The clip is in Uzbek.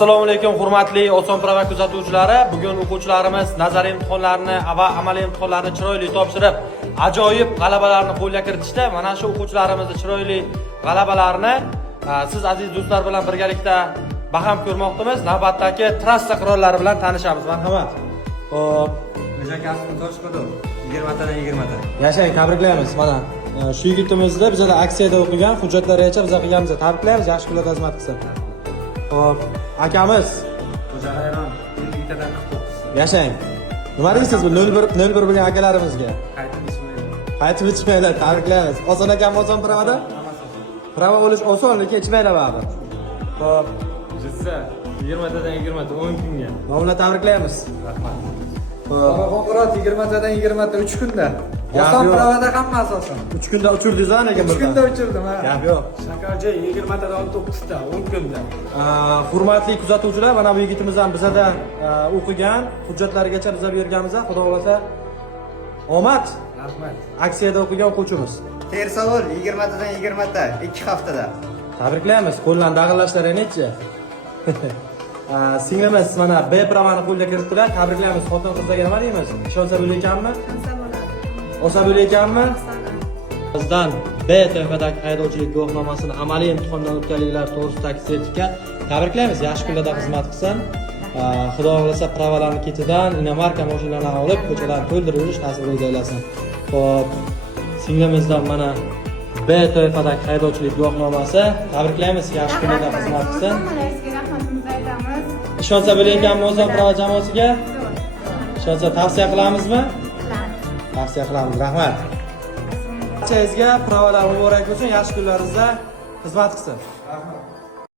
Assalomu alaykum hurmatli Oson prava kuzatuvchilari. Bugun o'quvchilarimiz nazariy imtihonlarini va amaliy imtihonlarni chiroyli topshirib, ajoyib g'alabalarni qo'lga kiritishdi. Mana shu o'quvchilarimizning chiroyli g'alabalarini siz aziz do'stlar bilan birgalikda baham ko'rmoqdamiz. Navbatdagi trassa qirollari bilan tanishamiz. Marhamat. Xo'p, O'shakasini toshqo'di. 20 tadan 20 ta. yashang, tabriklaymiz. Mana shu yigitimizni bizlar aksiyada o'qigan, hujjatlarigacha biz qilganmiz. Tabriklaymiz, yaxshi kunlarda xizmat qilsin. Xo'p, akamiz Xo'jayron 20 tadan 49. yashang. Nima deysiz bu 01 bilgan akalarimizga? Qaytib ichmaylar, tabriklaymiz. Oson akam oson pravada? Prava bo'lish oson, lekin ichmaylar baribir. Xo'p, Jizza 20 tadan 20 ta 10 kunga. nomini tabriklaymiz. Rahmat. Xo'p, Qo'ng'iroq 20 tadan 20 ta 3 kunda. Gap Oson yo'q. pravada hamma asosan. 3 kunda uchirdingiz lekin 3 kunda uchirdim ha. Gap yo'q. Shakarchi 20 tadan 19 ta 10 kunda. Hurmatli kuzatuvchilar, mana bu yigitimiz ham bizada o'qigan, hujjatlarigacha bizga berganmiz. Xudo xolasa omad. Rahmat. Aksiyada o'qigan o'quvchimiz. Tersavol 20 tadan 20 ta 2 haftada. Tabriklaymiz. Qo'ldan dag'illashlari nechi? Singlimiz mana B pravani qo'lga kiritdilar. Tabriklaymiz. Xotin qizlarga nima deymiz? Ishonsa bo'layotganmi? Olsa bo'layotganmi? Bizdan B toifadagi haydovchilik guvohnomasini amaliy imtihondan o'tganliklar to'g'risidagi sertifikat. Tabriklaymiz. Yaxshi kunlarda xizmat qilsin. Xudo xolasa pravalarni ketidan inomarka mashinalarini olib ko'chalarni to'ldirib yurish nasib aylasin. Xo'p, singlimizdan mana B toifadagi haydovchilik guvohnomasi. Tabriklaymiz. Yaxshi kunlarda xizmat qilsin. Ishonsa bo'layotganmi Oson prava jamoasiga? Ishonsa tavsiya qilamizmi? Tavsiya qilamiz. Rahmat. Barchangizga pravalar muborak bo'lsin. Yaxshi kunlaringizda xizmat qilsin.